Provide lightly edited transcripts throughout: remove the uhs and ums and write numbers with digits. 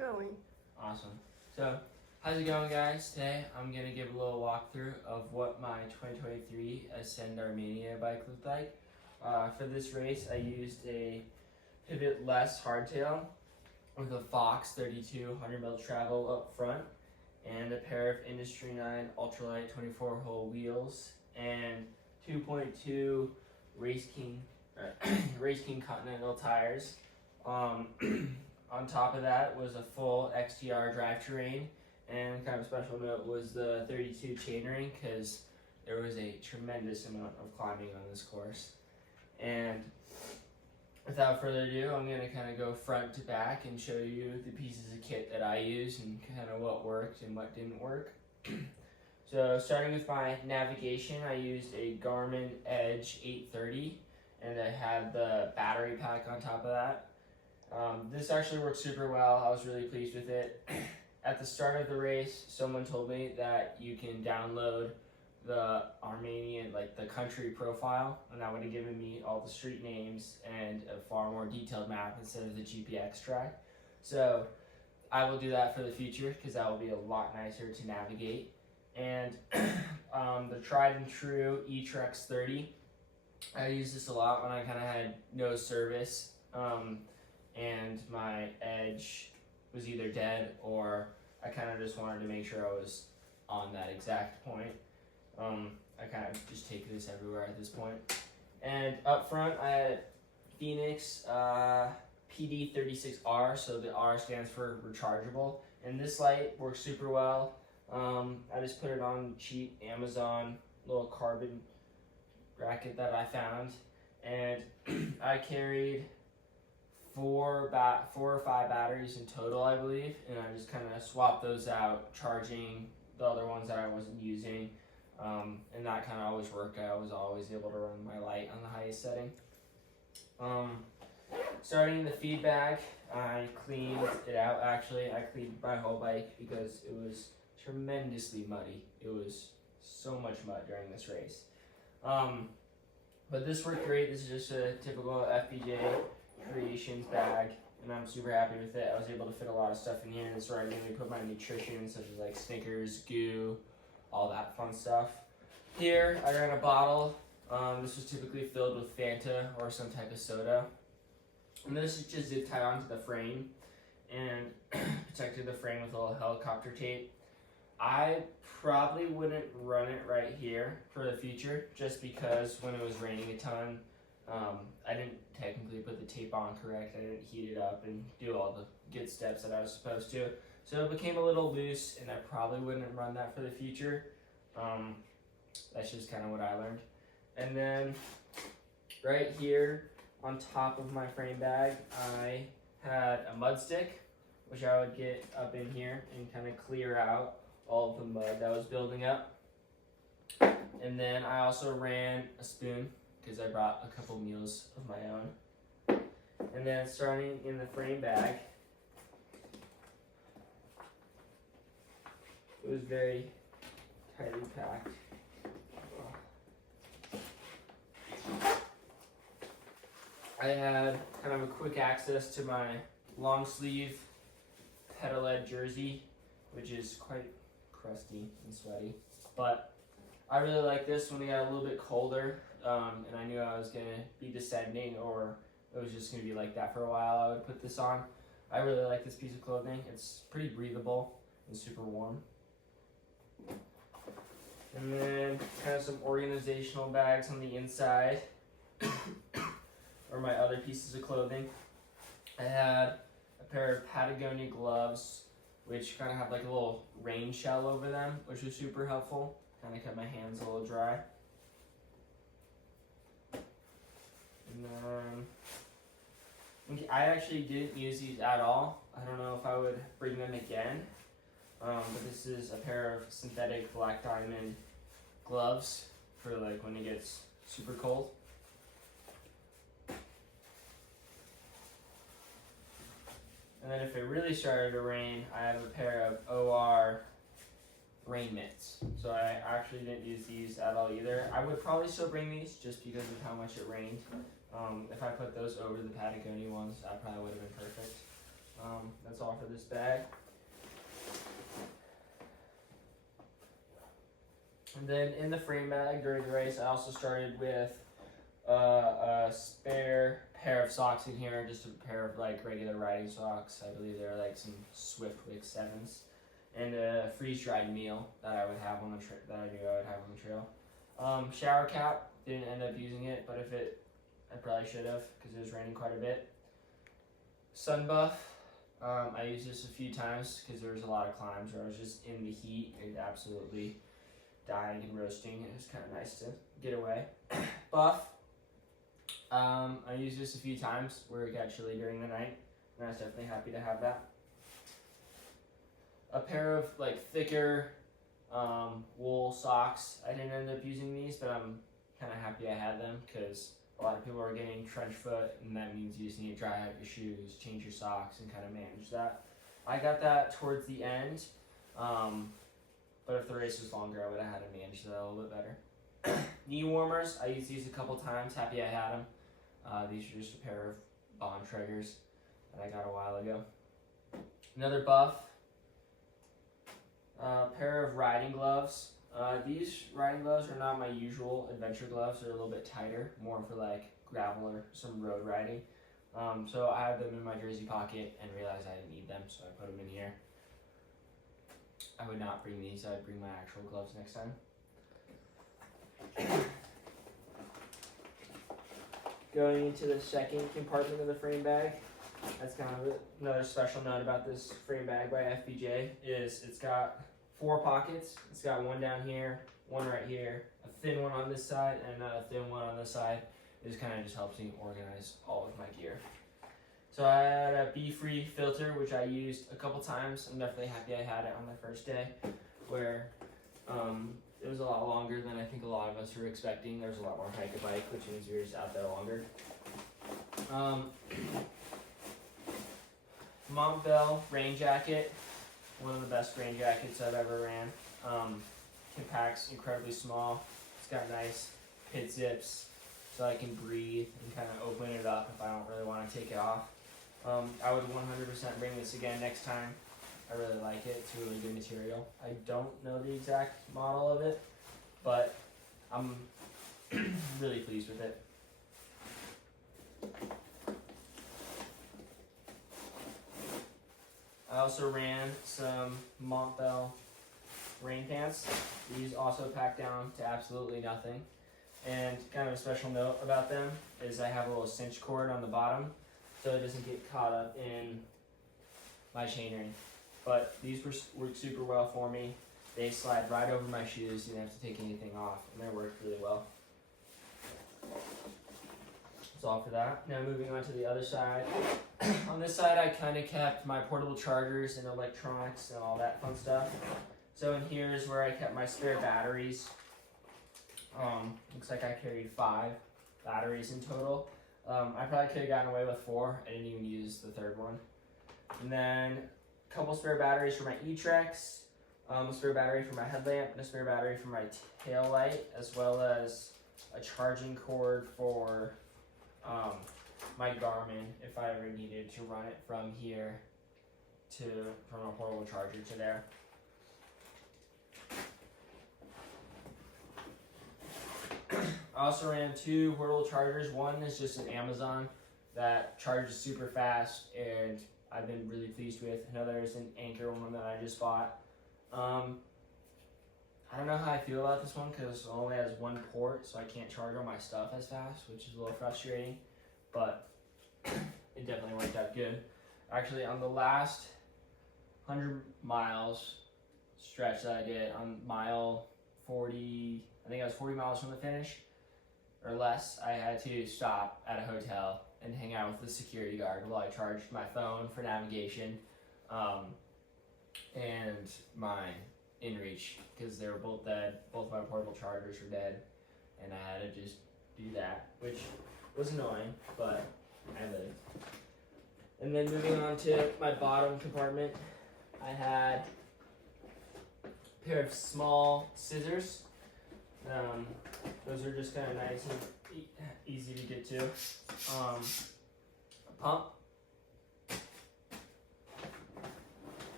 going. Awesome. So, how's it going, guys? Today, I'm going to give a little walkthrough of what my 2023 Ascend Armenia bike looked like. For this race, I used a pivot-less hardtail with a Fox 32 100 mil travel up front and a pair of Industry 9 Ultralight 24-hole wheels and 2.2 Race King Continental tires. On top of that was a full XTR drivetrain, and kind of a special note was the 32 chainring because there was a tremendous amount of climbing on this course. And without further ado, I'm going to kind of go front to back and show you the pieces of kit that I use and kind of what worked and what didn't work. So starting with my navigation, I used a Garmin Edge 830, and I had the battery pack on top of that. This actually worked super well. I was really pleased with it. At the start of the race, someone told me that you can download the Armenian, like the country profile, and that would have given me all the street names and a far more detailed map instead of the GPX track. So I will do that for the future because that will be a lot nicer to navigate. And the tried and true eTrex 30, I used this a lot when I kind of had no service. And my Edge was either dead or I kind of just wanted to make sure I was on that exact point. I kind of just take this everywhere at this point. And up front, I had Phoenix PD36R, so the R stands for rechargeable. And this light works super well. I just put it on cheap Amazon little carbon bracket that I found. And I carried four or five batteries in total, I believe, and I just kind of swapped those out, charging the other ones that I wasn't using, and that kind of always worked. I was always able to run my light on the highest setting. Starting the feed bag, I cleaned it out. Actually, I cleaned my whole bike because it was tremendously muddy. It was so much mud during this race. But this worked great. This is just a typical FPJ Creations bag, and I'm super happy with it. I was able to fit a lot of stuff in here, and that's where I mainly put my nutrition, such as like Snickers, goo, all that fun stuff. Here, I ran a bottle. This was typically filled with Fanta or some type of soda. And this is just zip tied onto the frame and protected the frame with a little helicopter tape. I probably wouldn't run it right here for the future, just because when it was raining a ton, I didn't technically put the tape on correct. I didn't heat it up and do all the good steps that I was supposed to. So it became a little loose, and I probably wouldn't run that for the future. That's just kind of what I learned. And then right here on top of my frame bag, I had a mud stick, which I would get up in here and kind of clear out all of the mud that was building up. And then I also ran a spoon, because I brought a couple meals of my own. And then starting in the frame bag, it was very tightly packed. I had kind of a quick access to my long sleeve pedal-led jersey, which is quite crusty and sweaty, but I really like this when it got a little bit colder. And I knew I was going to be descending, or it was just going to be like that for a while. I would put this on. I really like this piece of clothing. It's pretty breathable and super warm. And then kind of some organizational bags on the inside or my other pieces of clothing. I had a pair of Patagonia gloves, which kind of have like a little rain shell over them, which was super helpful. Kind of kept my hands a little dry. And then I actually didn't use these at all. I don't know if I would bring them again. But this is a pair of synthetic black diamond gloves for like when it gets super cold. And then if it really started to rain, I have a pair of OR rain mitts. So I actually didn't use these at all either. I would probably still bring these just because of how much it rained. If I put those over the Patagonia ones, that probably would have been perfect. That's all for this bag. And then in the frame bag during the race, I also started with a spare pair of socks in here, just a pair of like regular riding socks. I believe they're like some Swiftwick 7s, and a freeze-dried meal that I would have on the that I knew I would have on the trail. Shower cap, didn't end up using it, but I probably should have because it was raining quite a bit. Sun buff. I used this a few times because there was a lot of climbs where I was just in the heat and absolutely dying and roasting. It was kind of nice to get away. Buff. I used this a few times where it got chilly during the night, and I was definitely happy to have that. A pair of like thicker wool socks. I didn't end up using these, but I'm kind of happy I had them because a lot of people are getting trench foot, and that means you just need to dry out your shoes, change your socks, and kind of manage that. I got that towards the end, but if the race was longer, I would have had to manage that a little bit better. Knee warmers, I used these a couple times, happy I had them. These are just a pair of Bontraggers that I got a while ago. Another buff, pair of riding gloves. These riding gloves are not my usual adventure gloves. They're a little bit tighter, more for like gravel or some road riding. So I had them in my jersey pocket and realized I didn't need them, so I put them in here. I would not bring these. I would bring my actual gloves next time. Going into the second compartment of the frame bag, that's kind of another special note about this frame bag by FBJ is it's got 4 pockets. It's got one down here, one right here, a thin one on this side, and another thin one on this side. This kind of just helps me organize all of my gear. So I had a bee-free filter, which I used a couple times. I'm definitely happy I had it on my first day, where it was a lot longer than I think a lot of us were expecting. There's a lot more hike and bike, which means we were just out there longer. Montbell rain jacket, one of the best rain jackets I've ever ran. Compact's incredibly small. It's got nice pit zips, so I can breathe and kind of open it up if I don't really want to take it off. I would 100% bring this again next time. I really like it. It's a really good material. I don't know the exact model of it, but I'm really pleased with it. I also ran some Montbell rain pants. These also pack down to absolutely nothing. And kind of a special note about them is I have a little cinch cord on the bottom so it doesn't get caught up in my chainring. But these work super well for me. They slide right over my shoes, you don't have to take anything off, and they work really well. That's all for that. Now moving on to the other side. On this side I kind of kept my portable chargers and electronics and all that fun stuff. So in here is where I kept my spare batteries. Looks like I carried 5 batteries in total. I probably could have gotten away with 4. I didn't even use the third one. And then a couple spare batteries for my E-Trex, a spare battery for my headlamp, and a spare battery for my tail light, as well as a charging cord for my Garmin if I ever needed to run it from here from a portable charger to there. I also ran 2 portable chargers. One is just an Amazon that charges super fast and I've been really pleased with. Another is an Anchor one that I just bought. I don't know how I feel about this one because it only has 1 port, so I can't charge all my stuff as fast, which is a little frustrating, but it definitely worked out good. Actually, on the last 100 miles stretch that I did, on mile 40, I think I was 40 miles from the finish, or less, I had to stop at a hotel and hang out with the security guard while I charged my phone for navigation and my InReach, because they were both dead. Both my portable chargers were dead, and I had to just do that, which was annoying, but I lived. And then moving on to my bottom compartment, I had a pair of small scissors. Those are just kind of nice and easy to get to. A pump,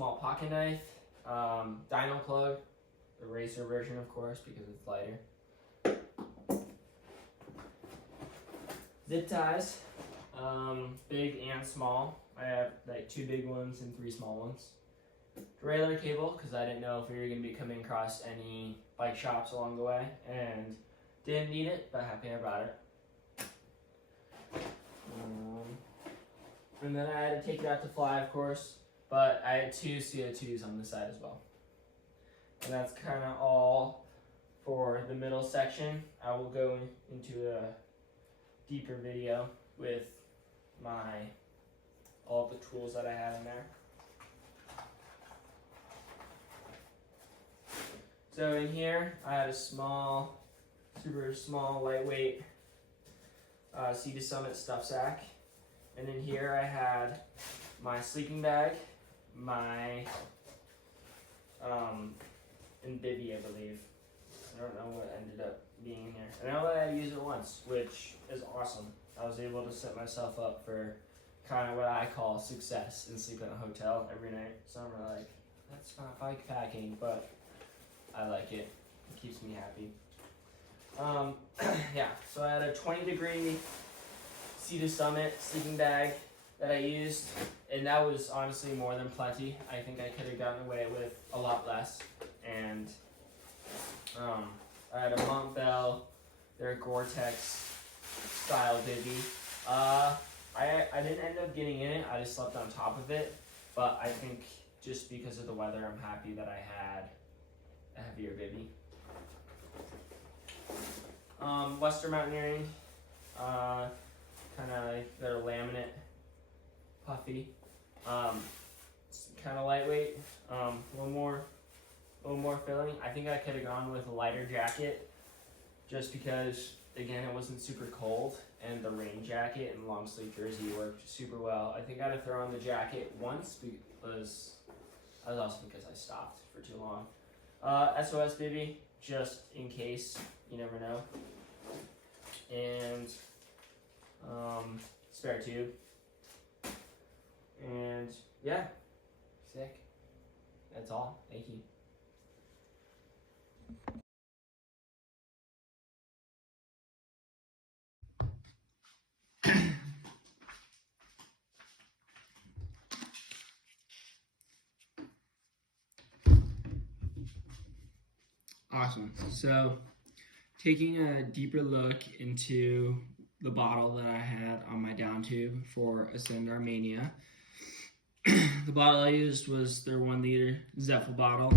small pocket knife, dyno plug, the racer version of course because it's lighter. Zip ties, big and small. I have like 2 big ones and 3 small ones. Derailleur cable, because I didn't know if we were going to be coming across any bike shops along the way, and didn't need it, but happy I brought it. And then I had to take it out to fly, of course, but I had 2 CO2s on the side as well. And that's kind of all for the middle section. I will go into a deeper video with all the tools that I have in there. So in here, I had a small, super small, lightweight Sea to Summit stuff sack. And in here I had my sleeping bag, my and bivvy, I believe. I don't know what ended up being in here. I know that I used it once, which is awesome. I was able to set myself up for kind of what I call success and sleep in a hotel every night. Some are like, that's not bike packing, but I like it. It keeps me happy. Yeah, so I had a 20-degree Sea to Summit sleeping bag that I used, and that was honestly more than plenty. I think I could have gotten away with a lot less. And I had a Montbell, their Gore-Tex style bivvy. I didn't end up getting in it. I just slept on top of it. But I think just because of the weather, I'm happy that I had a heavier bivvy. Western Mountaineering, kind of like their laminate puffy. It's kind of lightweight. A little more filling. I think I could have gone with a lighter jacket, just because again it wasn't super cold, and the rain jacket and long sleeve jersey worked super well. I think I'd have thrown the jacket once because that was also because I stopped for too long. SOS bivvy, just in case, you never know. And spare tube. And yeah, sick. That's all. Thank you. Awesome. So, taking a deeper look into the bottle that I had on my down tube for Ascend Armenia. The bottle I used was their 1 liter Zephyr bottle,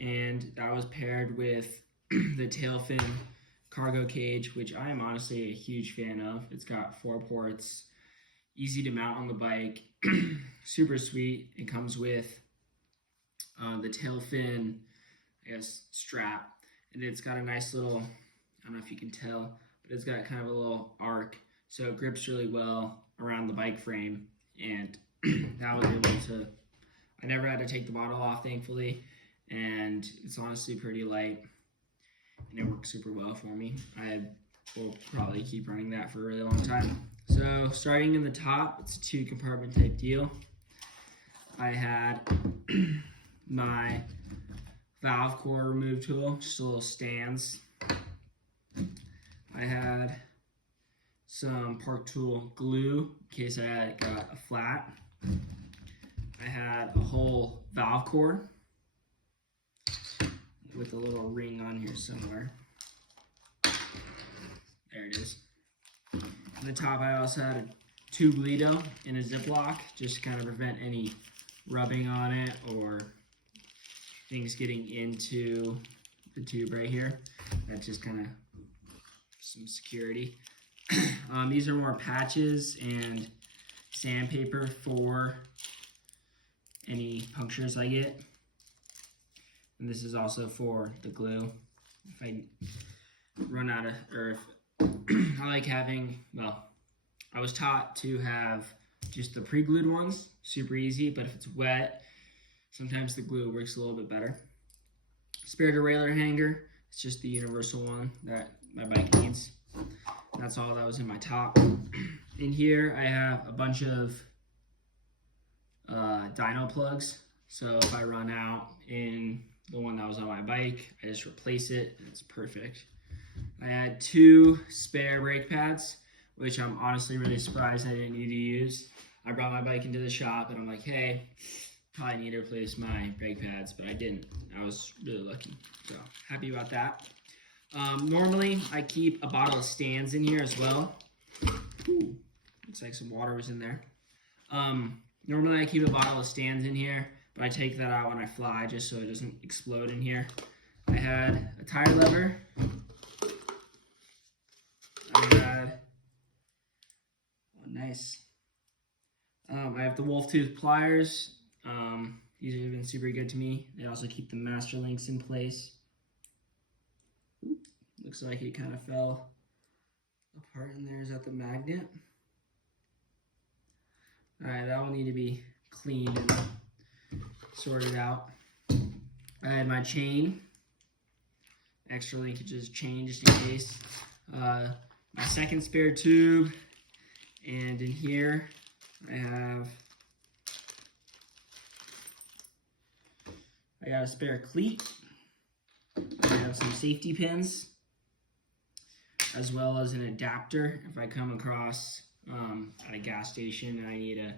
and that was paired with the Tailfin cargo cage, which I am honestly a huge fan of. It's got 4 ports, easy to mount on the bike, super sweet. It comes with the Tailfin, I guess, strap, and it's got a nice little, I don't know if you can tell, but it's got kind of a little arc, so it grips really well around the bike frame. And I was able to, I never had to take the bottle off, thankfully, and it's honestly pretty light, and it works super well for me. I will probably keep running that for a really long time. So starting in the top, it's a 2-compartment type deal. I had my valve core remove tool, just a little stands. I had some Park Tool glue in case I got a flat. I had a whole valve core with a little ring on here somewhere. There it is. On the top, I also had a tube Lido in a Ziploc, just to kind of prevent any rubbing on it or things getting into the tube right here. That's just kind of some security. These are more patches and sandpaper for any punctures I get. And this is also for the glue. If I run out of, or if I like having, well, I was taught to have just the pre-glued ones, super easy, but if it's wet, sometimes the glue works a little bit better. Spare derailleur hanger, it's just the universal one that my bike needs. That's all that was in my top. In here, I have a bunch of dyno plugs. So if I run out in the one that was on my bike, I just replace it and it's perfect. I had 2 spare brake pads, which I'm honestly really surprised I didn't need to use. I brought my bike into the shop and I'm like, hey, probably need to replace my brake pads, but I didn't. I was really lucky, so happy about that. Normally I keep a bottle of Stands in here as well. Ooh, looks like some water was in there. Normally I keep a bottle of Stands in here, but I take that out when I fly just so it doesn't explode in here. I had a tire lever. Nice. I have the wolf tooth pliers. These have been super good to me. They also keep the master links in place. Oop, looks like it kind of fell apart in there. Is that the magnet? All right, that will need to be cleaned and sorted out. I had my chain, extra linkages chain just in case. My second spare tube, and in here I got a spare cleat. I have some safety pins, as well as an adapter if I come across at a gas station and I need to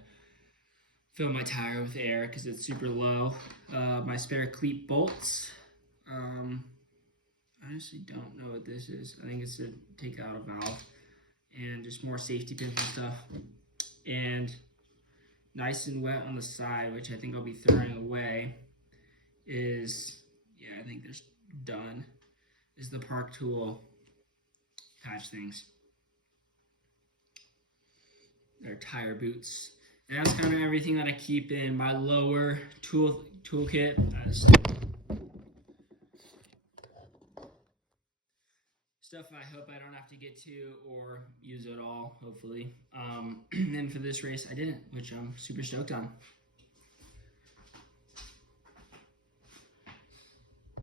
fill my tire with air because it's super low. My spare cleat bolts. I honestly don't know what this is. I think it's to take out a valve, and just more safety pins and stuff. And nice and wet on the side, which I think I'll be throwing away, is, yeah, I think there's done, is the Park Tool patch things. They're tire boots. And that's kind of everything that I keep in my lower toolkit. Stuff I hope I don't have to get to or use at all, hopefully. And for this race, I didn't, which I'm super stoked on.